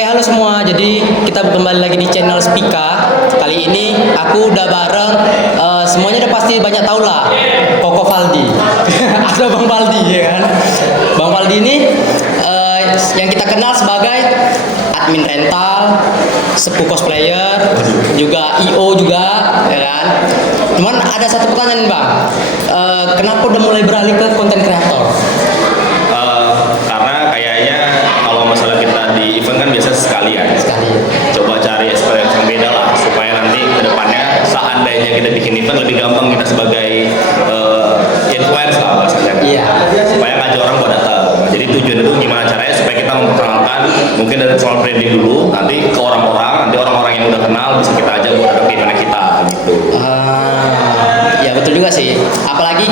Oke, halo semua. Jadi kita kembali lagi di channel Spika. Kali ini aku udah bareng semuanya udah pasti banyak tahu lah. Koko Valdi. Ada Bang Valdi ya kan. Bang Valdi ini yang kita kenal sebagai admin rental, sepuh cosplayer, juga IO juga, ya kan. Cuman ada satu pertanyaan Bang. Kenapa udah mulai beralih ke konten kreator? Karena kayaknya kalau masalah kita di event kan biasa sekalian. Sekali. Coba cari experience yang beda lah supaya nanti kedepannya seandainya kita bikin event lebih gampang kita sebagai influence lah bahasanya. Iya. Supaya ngajak orang buat datang. Jadi tujuan itu gimana caranya supaya kita memperkenalkan mungkin dari soal branding dulu, nanti ke orang-orang, nanti orang-orang yang udah kenal bisa kita ajak buat datang ke event kita gitu. Ya betul juga sih. Apalagi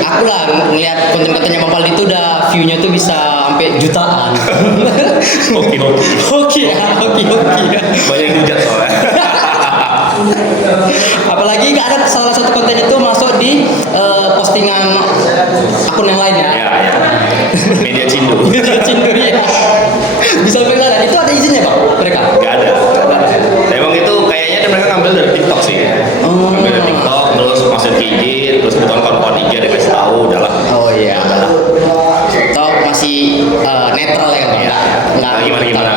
aku lah ngeliat konten-kontennya Bang Valdi itu udah view-nya tuh bisa sampai jutaan. Hoki ya. Banyak yang hujat soalnya. Apalagi ada salah satu konten itu masuk di postingan akun yang lain ya. Ya. Media Cindo. Cindur ya. Bisa berkenalan. Itu ada izinnya Bang mereka? Gak ada. Emang itu kayaknya mereka ngambil dari TikTok sih. Ngambil dari TikTok, terus masuk ke IG, terus kebetulan kawan-kawan IG ada kasih tahu, udahlah. Oh iya. Atau masih netral ya kan? Iya. Nggak Gimana.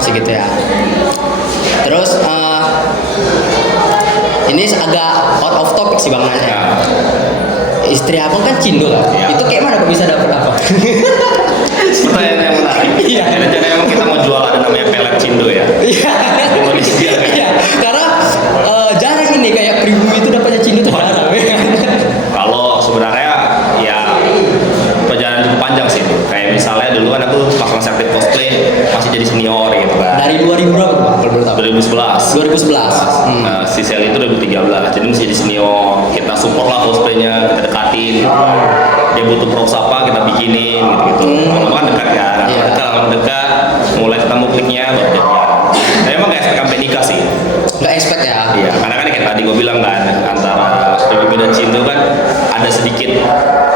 segitu ya. Terus ini agak out of topic sih Bang nanya. Ya. Istri abang kan Cindo kan? Iya. Itu kayak mana kok bisa dapat apa? Pertanyaan yang menarik. Iya. Rencana emang kita mau jual ada namanya pelet Cindo ya. Iya. Indonesia. Iya. Karena jarang ini kayak pribumi itu dapatnya Cindo tuh jarang. Kalau sebenarnya ya perjalanan cukup panjang sih. Kayak misalnya dulu kan aku pas masih aktif cosplay masih jadi senior gitu kan. Dari 2000 berapa Bang? Kalau boleh tahu. 2011. 2011. Nah, si Sel itu 2013, jadi masih jadi senior. Kita support lah cosplaynya, kita dekatin. Gitu. Dia butuh props apa, kita bikinin gitu. Lama kan dekat kan, Iya. lama dekat, mulai ketemu kliknya baru jadian. Tapi emang gak expect sampai nikah sih. Nggak expect ya? Iya, karena kan kayak tadi gue bilang kan antara PBB dan Cinta kan ada sedikit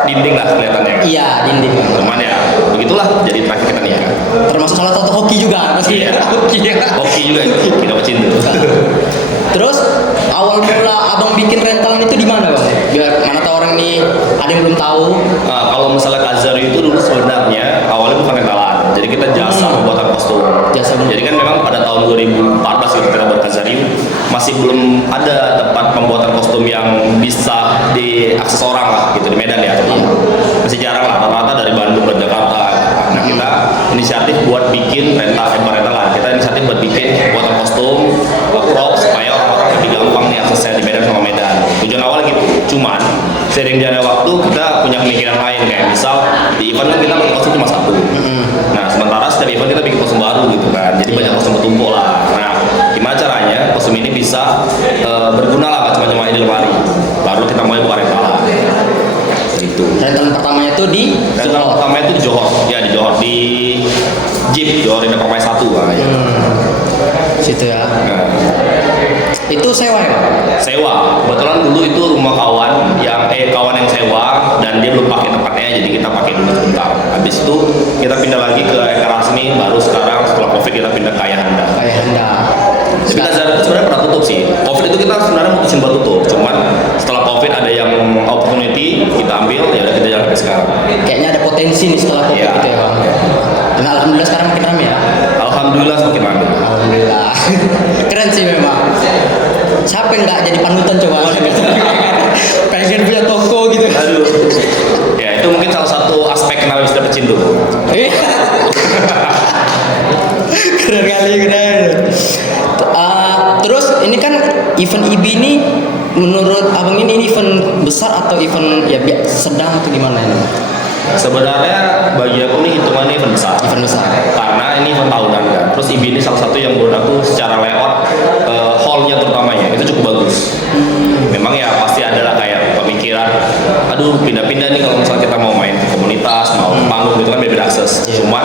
dinding lah kelihatannya. Kan? Iya, dinding. Cuman ya begitulah, jadi terakhir kita nikah. Termasuk salah satu hoki juga pasti. Iya. Hoki ya. Oke juga, kita Cinta. Terus awal mula abang bikin rental itu di mana Bang? Biar mana tahu orang ini ada yang belum tahu. Nah, kalau misalnya Kazari itu dulu sebenarnya awalnya bukan rentalan, jadi kita jasa pembuatan kostum. Jasa Jadi kan memang pada tahun 2014 gitu kita buat Kazari masih belum ada tempat pembuatan kostum yang bisa diakses orang lah gitu di Medan ya. Masih jarang lah, rata-rata dari Bandung ke Jakarta. Nah kita inisiatif buat bikin rentalan. Kita inisiatif buat bikin pembuatan kostum, prop supaya orang-orang lebih gampang nih aksesnya di Medan sama Medan. Tujuan awal gitu. Cuman sering jalannya waktu kita punya pemikiran lain kayak misal di event kan kita pakai kostum cuma satu. Nah sementara setiap event kita bikin kostum baru gitu kan. Jadi banyak kostum bertumpuk lah. Nah gimana caranya kostum ini bisa berguna lah nggak cuma di lemari. Baru kita mulai buka rentalan. Gitu. Rental pertamanya itu di Rental pertama itu di Johor. Ya di Johor di Jeep Johor Indah Permai 1 lah ya. situ ya. Nah, Itu sewa ya? sewa. Kebetulan dulu itu rumah kawan yang sewa dan dia belum pakai tempatnya jadi kita pakai dulu sebentar. Habis itu kita pindah lagi ke Eka Rasmi, baru sekarang setelah Covid kita pindah ke Ayahanda. Kayak hendak. Tapi Kazari itu sebenarnya pernah tutup sih. Covid itu kita sebenarnya mutusin buat tutup. Cuman setelah Covid ada yang opportunity kita ambil, ya udah kita jalan sampai sekarang. Kayaknya ada potensi nih setelah Covid Iya. gitu ya Bang. Dan alhamdulillah sekarang makin ramai ya. Alhamdulillah semakin ramai. Alhamdulillah. Keren sih memang. Siapa yang nggak jadi panutan coba? Pengen punya toko gitu. Aduh. Ya itu mungkin salah satu aspek kenapa bisa dapet Cindo. Keren kali, keren. Terus ini kan event IB ini menurut abang ini event besar atau event ya sedang atau gimana ini? Sebenarnya bagi aku ini hitungannya event besar. Event besar. Karena ini event tahunan kan. Terus IB ini salah satu yang menurut aku secara layout hallnya terutamanya itu cukup bagus. Memang ya pasti adalah kayak pemikiran, aduh pindah-pindah nih kalau misalnya kita mau main di komunitas, mau panggung gitu kan beda akses. Cuman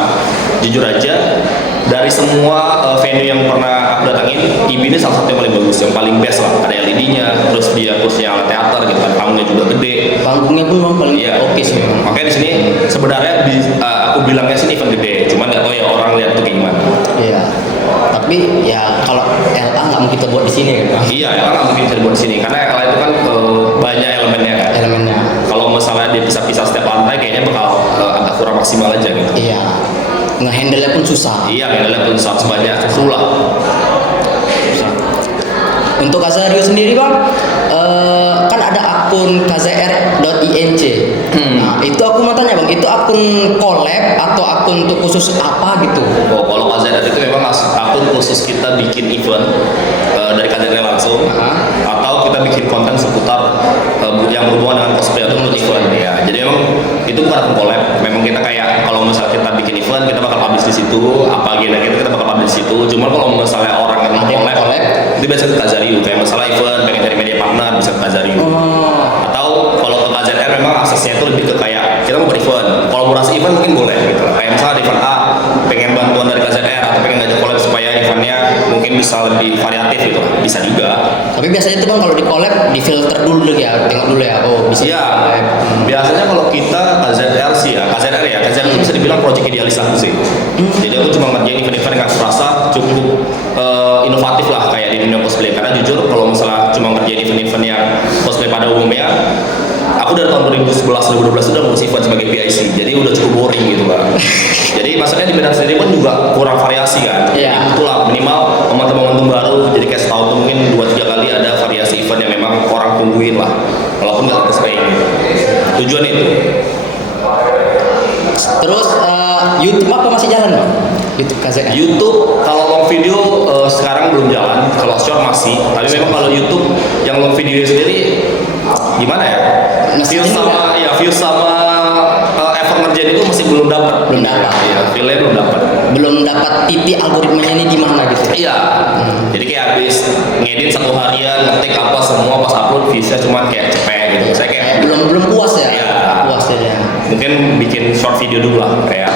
jujur aja dari semua venue yang pernah aku datangin, IB ini salah satu yang paling bagus, yang paling best lah. Ada LED-nya, terus dia kursinya ala teater gitu kan, panggungnya juga gede. Panggungnya pun memang paling Iya, oke sih memang. Makanya di sini sebenarnya aku bilangnya sini event gede, cuman nggak tahu ya orang Tapi ya kalau LA nggak mungkin kita buat di sini kan Bang? Iya, LA nggak mungkin bisa dibuat di sini karena LA itu kan banyak elemennya kan. Elemennya. Kalau misalnya dia pisah-pisah setiap lantai, kayaknya bakal agak kurang maksimal aja gitu. Iya. Ngehandle-nya pun susah. Iya, handle pun sebanyak 10 lah. Untuk Kazario sendiri Bang, kan ada akun kzr.inc. Nah, itu aku mau tanya Bang, itu akun collab atau akun untuk khusus apa gitu? Oh, kalau KZR itu memang akun khusus kita bikin event dari KZR langsung, atau kita bikin konten seputar yang berhubungan dengan cosplay atau event ya. Jadi memang itu bukan akun collab, memang kita kayak kalau misalnya kita bikin event kita bakal publish di situ, apa agenda kita bakal publish di situ. Cuma kalau misalnya orang yang mau collab itu biasa ke Kazario, kayak masalah event pengen cari media partner bisa ke Kazario. Atau kalau ke KZR memang aksesnya itu lebih ke kayak kita mau berevent, kolaborasi event mungkin boleh gitu. Kayak misalnya di event A pengen bantuan dari KZR atau pengen ngajak collab supaya eventnya mungkin bisa lebih variatif gitu, bisa juga. Tapi biasanya itu Bang kalau di collab di filter dulu ya, tengok dulu ya. Oh, bisa. Iya. Biasanya kalau kita KZR sih ya, KZR itu bisa dibilang project idealis aku sih. Jadi aku cuma ngerjain event-event yang aku rasa cukup inovatif lah kayak di dunia cosplay. Karena jujur kalau misalnya cuma ngerjain event-event yang cosplay pada umumnya, aku dari tahun 2011-2012 sudah ngurus event sebagai PIC, jadi udah cukup boring gitu Bang. Jadi maksudnya di Medan sendiri pun juga kurang variasi kan. Iya. Itulah minimal momentum-momentum baru, jadi kayak setahun tuh mungkin 2-3 kali ada variasi event yang memang orang tungguin lah, walaupun nggak sering. Tujuan itu. Terus YouTube apa masih jalan Bang? YouTube KZR. YouTube kalau long video sekarang belum jalan, kalau short masih. Tapi memang kalau YouTube yang long video sendiri gimana ya? Views sama effort ngerjain itu masih belum dapat. Belum dapat. Iya, feel-nya belum dapat. Belum dapat titik algoritmanya ini gimana gitu. Iya. Jadi kayak habis ngedit 1 harian, ngetik apa semua pas upload views-nya cuma kayak cepet gitu. Saya kayak belum puas ya. Iya. Puas ya. Mungkin bikin short video dulu lah, kayak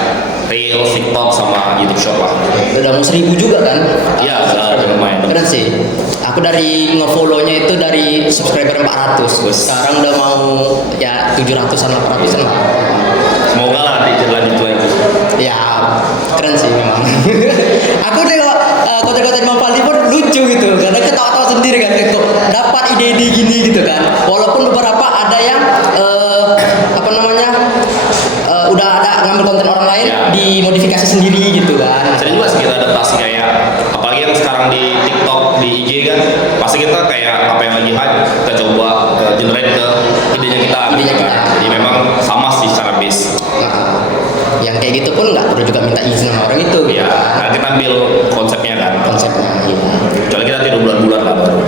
Reels, TikTok sama YouTube Short lah. Udah mau 1000 juga kan? Iya, udah lumayan. Keren sih. Aku dari nge-follow-nya itu dari subscriber 400. Sekarang udah mau ya 700-an 800-an lah. Semoga lah nanti lanjut lagi. Ya, keren sih memang. Aku tengok konten-konten Bang Faldi pun lucu gitu, karena ketawa-tawa sendiri kan, gitu. Dapat ide-ide gini gitu kan. Walaupun beberapa ada yang apa namanya udah ada ngambil konten orang lain Ya. dimodifikasi sendiri gitu kan. Sering juga sih kita adaptasi kayak apalagi yang sekarang di TikTok, di IG kan, pasti kita kayak apa yang lagi hype kita coba generate ke idenya kita. Idenya kita. Jadi memang sama sih secara base. Nah, yang kayak gitu pun nggak perlu juga minta izin sama orang itu gitu Ya, kan. nah kita ambil konsepnya kan. Konsepnya. Iya. Kecuali kita tidur bulan-bulan lah baru.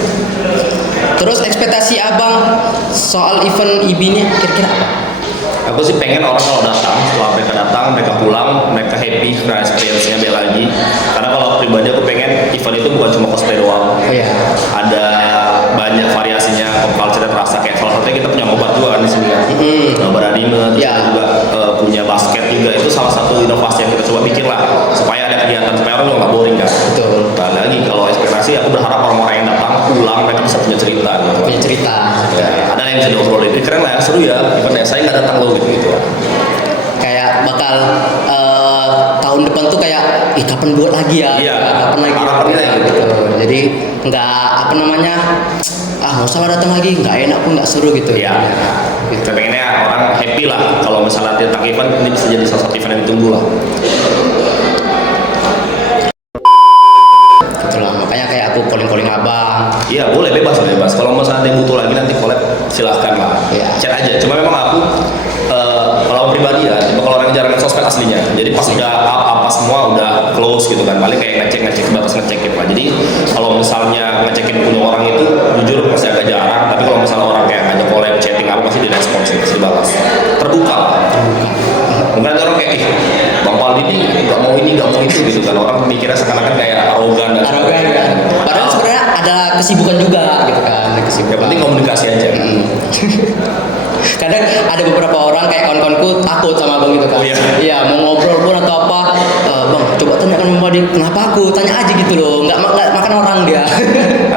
Terus ekspektasi abang soal event IB ini kira-kira apa? Aku sih pengen orang kalau datang, setelah mereka datang, mereka pulang, mereka happy karena experience-nya beda lagi. Karena kalau pribadi aku pengen event itu bukan cuma cosplay doang. Oh iya. Ada banyak variasinya, pop culture terasa kayak salah satunya kita punya obat juga kan di sini kan. Obat anime, terus Ya. kita juga punya basket juga, itu salah satu inovasi yang kita coba bikin lah supaya ada kegiatan supaya orang juga nggak boring kan. Betul. Nah, lagi kalau ekspektasi aku berharap orang-orang yang datang pulang mereka bisa punya cerita gitu. Punya cerita. Ya, ada yang bisa diobrolin, ini keren lah ya, seru ya, eventnya saya nggak datang loh gitu. Kayak bakal tahun depan tuh kayak kapan buat lagi ya? Iya. Kapan lagi? Harapannya Ya, gitu. Jadi nggak apa namanya? Nggak usah lah datang lagi, nggak enak pun nggak seru gitu. Iya. Gitu. Kita pengennya orang happy lah kalau misalnya dia datang event, ini bisa jadi salah satu event yang ditunggu lah. Gitulah, makanya kayak aku calling abang. Iya boleh, bebas. Kalau misalnya ada yang butuh lagi nanti collab silahkan lah. Iya. Chat aja. Cuma memang aku kalau pribadi ya, kalau orang jarang main sosmed aslinya. Jadi pas udah apa semua udah close gitu kan. Paling kayak ngecek sebatas ngecek gitu lah. Jadi kalau misalnya ngecekin punya orang itu jujur masih agak jarang. Tapi kalau misalnya orang kayak ngajak collab, chatting apa masih di respons sih, masih dibalas. Terbuka lah. Mungkin ada orang kayak Bang Paldi ini nggak mau ini nggak mau itu gitu kan. Orang mikirnya seakan-akan kayak arogan dan Arogan kan. Padahal sebenarnya ada kesibukan juga gitu kan. Ada kesibukan. yang penting komunikasi aja. Kadang ada beberapa orang kayak kawan-kawanku takut sama abang gitu kan. Oh, iya? Iya, mau ngobrol pun atau apa, bang coba tanyakan sama dia kenapa aku, tanya aja gitu loh, nggak makan orang dia.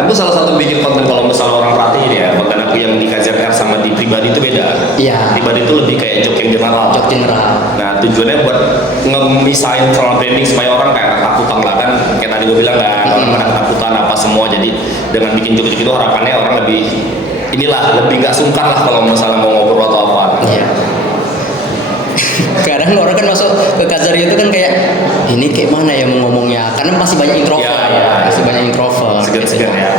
Aku salah satu bikin konten kalau misalnya orang perhatiin ya, konten aku yang di KZR sama di pribadi itu beda. Iya. Pribadi itu lebih kayak joke yang general. Joke general. Nah tujuannya buat ngemisahin soal branding supaya orang kayak takut lah kan, kayak tadi gue bilang kan, orang pada ketakutan apa semua, jadi dengan bikin joget itu harapannya orang lebih lebih nggak sungkan lah kalau misalnya mau ngobrol atau apa. Iya. Kadang orang kan masuk ke Kazario itu kan kayak ini kayak mana ya mau ngomongnya, karena masih banyak introvert, masih banyak introvert. Segar-segar ya.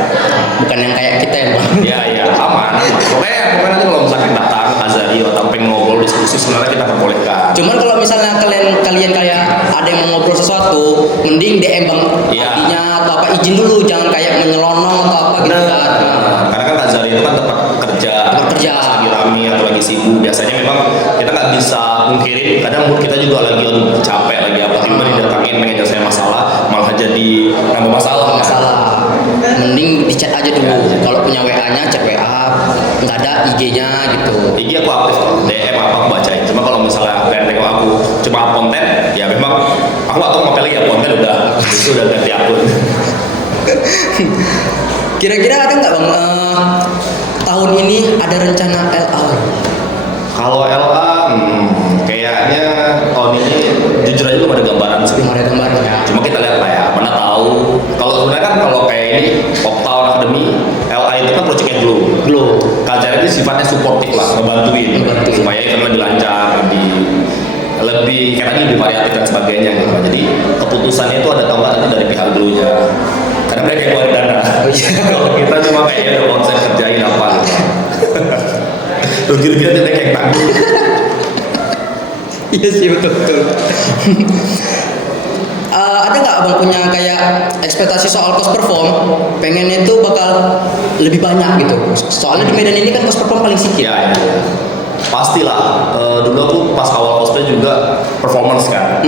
Bukan yang kayak kita ya, Bang. Iya, aman. Pokoknya nanti kalau misalnya kita datang ke Kazario atau pengen ngobrol diskusi, sebenarnya kita perbolehkan. Cuman kalau misalnya kalian kayak ada yang mau ngobrol sesuatu, mending DM Bang Aldinya atau apa, izin dulu, jangan kayak menyelonong atau apa gitu kan. Karena kan Kazario itu kan tempat kerja. Lagi rame atau lagi sibuk, biasanya memang kita nggak bisa mungkirin. Kadang mood kita juga lagi capek lagi apa, tiba didatangin pengen nyelesain masalah, malah jadi nambah masalah. Mending di chat aja dulu. Kalau punya WA-nya chat WA, nggak ada IG-nya gitu. IG aku aktif kok, DM apa aku bacain. Cuma kalau misalnya kalian tengok aku cuma up konten, ya memang aku nggak tahu ngapain lagi ya, konten udah ganti akun. Kira-kira ada nggak Bang tahun ini ada rencana LA? Kalau LA kayaknya tahun ini jujur aja belum ada gambaran sih. Belum ada gambarnya. Cuma kita lihat lah ya, mana tahu. Kalau sebenarnya kan kalau kayak ini Poktown Academy, LA itu kan proyeknya Glow. Culture itu sifatnya suportif lah, ngebantuin supaya event lebih lancar, lebih kayak tadi lebih variatif dan sebagainya gitu. Jadi keputusannya itu ada tambahan nanti dari pihak Glow-nya. Karena mereka yang keluarin dana. Kalau kita cuma kayaknya ada konsep kerjain apa gitu. Rugi-rugian mereka yang tanggung. Iya sih, betul. Ada nggak Abang punya kayak ekspektasi soal cost perform? Pengennya itu bakal lebih banyak gitu. Soalnya di Medan ini kan cost perform paling sedikit. Ya. Pastilah. Dulu aku pas awal cosplay juga performance kan.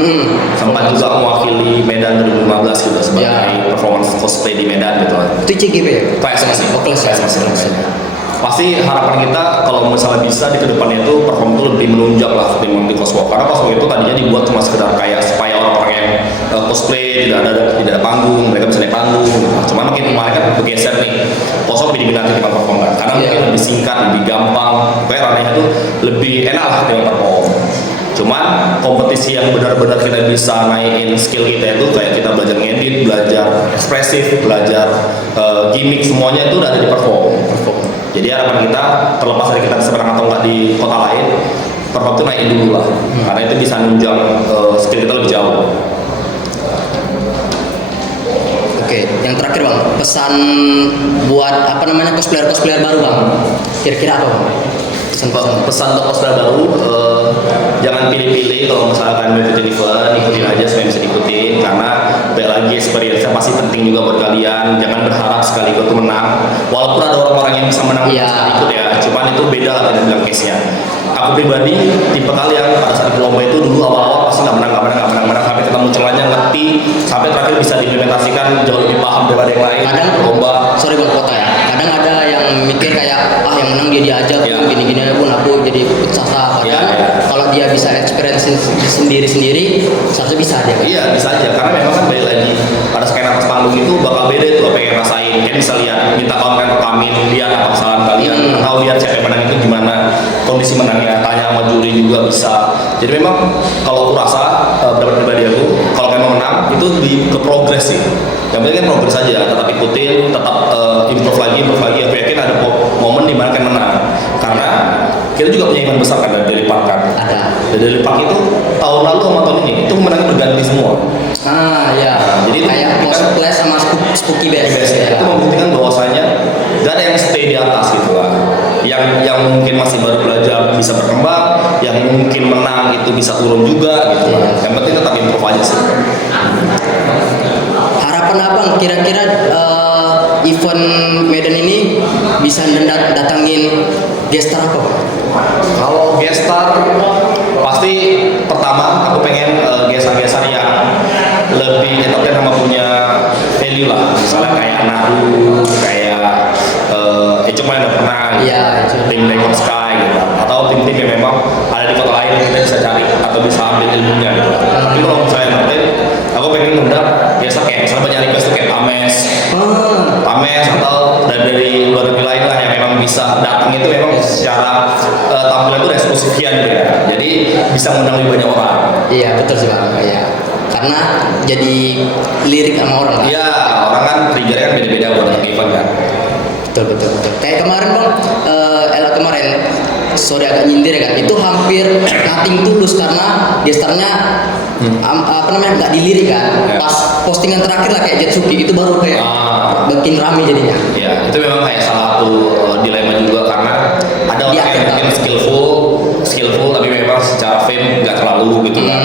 Sempat juga mewakili Medan 2015 gitu sebagai performance cosplay di Medan gitu. Itu CGP ya? Kelas masih. Kelas. Pasti harapan kita kalau misalnya bisa di kedepannya itu perform itu lebih menunjang lah ketimbang di coswalk. Karena coswalk itu tadinya dibuat cuma sekedar kayak supaya orang-orang yang cosplay tidak ada panggung, mereka bisa naik panggung gitu. Cuma makin kemarin kan bergeser nih, coswalk lebih diminati dengan perform kan, karena mungkin lebih singkat, lebih gampang, kayak ranahnya tuh lebih enak lah dengan perform. Cuman kompetisi yang benar-benar kita bisa naikin skill kita itu kayak kita belajar ngedit, belajar ekspresif, belajar gimmick, semuanya itu udah ada di perform. Jadi harapan kita terlepas dari kita bisa menang atau enggak di kota lain, perform itu naikin dulu lah, karena itu bisa nunjang skill kita lebih jauh. Oke, yang terakhir Bang, pesan buat cosplayer baru Bang. Kira-kira apa Bang? Pesan untuk cosplayer baru, jangan pilih-pilih. Kalau misalkan mau ikutin event, ikutin aja supaya bisa diikutin, karena lagi experience-nya pasti penting juga buat kalian. Jangan berharap sekali ikut menang, walaupun ada orang-orang yang bisa menang ikut ya, cuman itu beda lah tidak bilang case-nya. Aku pribadi tipe kalian pada saat lomba itu dulu awal-awal pasti nggak menang sampai ketemu celahnya, ngerti, sampai terakhir bisa diimplementasikan jauh lebih paham daripada yang lain. Kadang lomba sorry Bang Kota ya, kadang ada yang mikir kayak yang menang dia aja gini-gini pun aku jadi ikut sasa. Kalau dia bisa experience sendiri seharusnya bisa dia. Iya, bisa aja, karena memang kan balik lagi pada skena atas panggung itu bakal beda itu apa yang rasain. Kalian bisa lihat, minta kawan rekamin, lihat apa kesalahan kalian, atau lihat siapa yang menang itu gimana kondisi menangnya, tanya sama juri juga bisa. Jadi memang kalau aku rasa pendapat pribadi aku, kalau kalian mau menang itu lebih ke progres sih. Yang penting kan progres aja, tetap ikutin, tetap improve lagi. Aku yakin ada momen di mana kalian menang. Karena kita juga punya event besar kan dari Park kan. Dari Park itu tahun lalu sama tahun ini itu menangnya berganti semua. Jadi kayak cosplay sama spooky best. Itu membuktikan bahwasanya gak ada yang stay di atas gitu lah. Yang mungkin masih baru belajar bisa berkembang, yang mungkin menang itu bisa turun juga gitu lah. Yang penting tetap improve aja sih. Harapan Abang kira-kira event Medan ini bisa datangin guest star apa? Kalau guest star pasti pertama aku pengen gestar-gestar yang lebih entertain sama punya value lah, misalnya kayak Naru, kayak cuma yang udah pernah tim Dragon Sky gitu, atau tim-tim yang memang ada di kota lain yang kita bisa cari atau bisa ambil ilmunya gitu. Tapi kalau misalnya nanti aku pengen undang biasa kayak misalnya banyak request tuh kayak Pames atau dari luar negeri lain lah yang memang bisa datang itu memang secara tampilan itu eksklusifan gitu ya, jadi bisa mengundang lebih banyak orang. Iya betul sih Bang. Iya. karena jadi lirik sama orang kan? Iya, orang kan triggernya kan beda-beda buat anak event kan. Betul betul betul. Kayak kemarin bang, kemarin sorry agak nyindir ya kan, itu hampir nothing tulus karena gestarnya apa namanya nggak dilirik kan. Ya. Pas postingan terakhir lah kayak Jetsuki itu baru kayak bikin rame jadinya. Ya, itu memang kayak salah satu dilema juga karena ada orang Iya, yang betul. mungkin skillful tapi memang secara fame nggak terlalu gitu kan.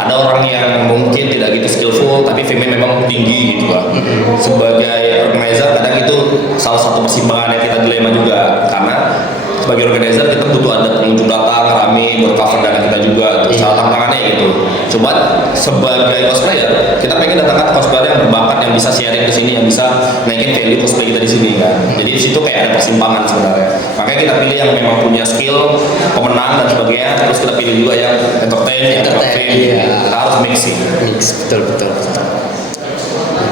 Ada orang yang mungkin tidak gitu skillful tapi fame-nya memang tinggi gitu kan. Sebagai organizer kadang itu salah satu persimpangan yang kita dilema juga karena sebagai organizer kita butuh ada pengunjung datang rame bercover dana kita juga salah tantangannya gitu. Coba sebagai cosplayer kita pengen datangkan cosplayer yang berbakat yang bisa sharing di sini yang bisa naikin value cosplay kita di sini kan. Jadi di situ kayak ada persimpangan sebenarnya. Makanya kita pilih yang memang punya skill pemenang dan sebagainya. Terus kita pilih juga yang entertain, yang Entertain, fame. iya. Kita harus mix sih. Mix betul betul.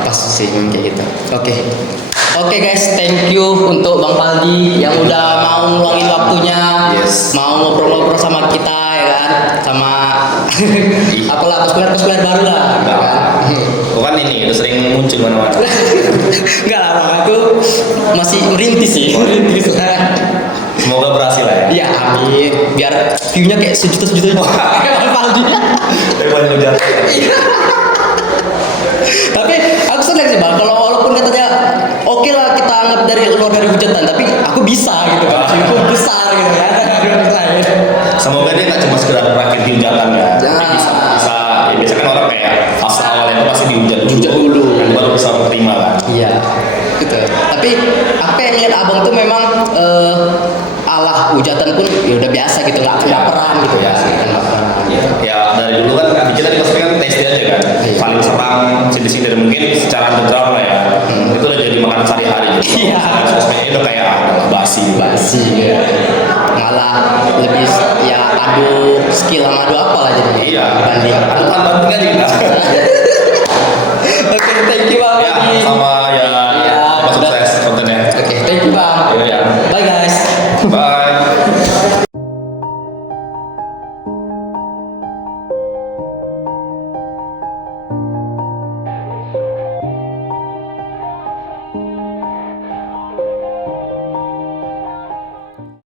Pas sih memang kayak gitu. Oke guys, thank you untuk Bang Paldi yang udah mau ngeluangin waktunya, Yes. mau ngobrol-ngobrol sama kita ya kan, sama apalah cosplayer baru lah. Ya kan? Kau kan ini udah sering muncul mana-mana. Enggak lah bang, aku masih merintis sih, merintis. Semoga berhasil lah ya. Iya amin, biar view-nya kayak sejuta-sejuta Bang Paldi. Tapi banyak udah. Tapi aku senang sih bang, kalau walaupun katanya oke lah kita anggap dari luar dari hujatan, tapi aku bisa gitu kan, aku besar gitu kan. Semoga dia nggak cuma sekedar berakhir di hujatan ya. Ya. Tapi bisa ya, biasanya kan orang kayak fase awalnya itu pasti dihujat Dihujat dulu. baru bisa menerima kan. Iya, gitu. Tapi aku yang lihat abang tuh memang alah hujatan pun ya udah biasa gitu, nggak peran gitu ya. Nggak peran. Ya dari dulu kan kita di cosplay kan testing aja kan, Iya. saling serang sini-sini dan mungkin secara underground lah ya. Itu udah jadi makanan sehari-hari. Iya. Cosplay itu kayak basi. Basi ya. Malah lebih ya adu skill sama adu apa lah jadi. Iya. Dibanding. Adu tanding aja kita. Oke, thank you Bang. Ya, sama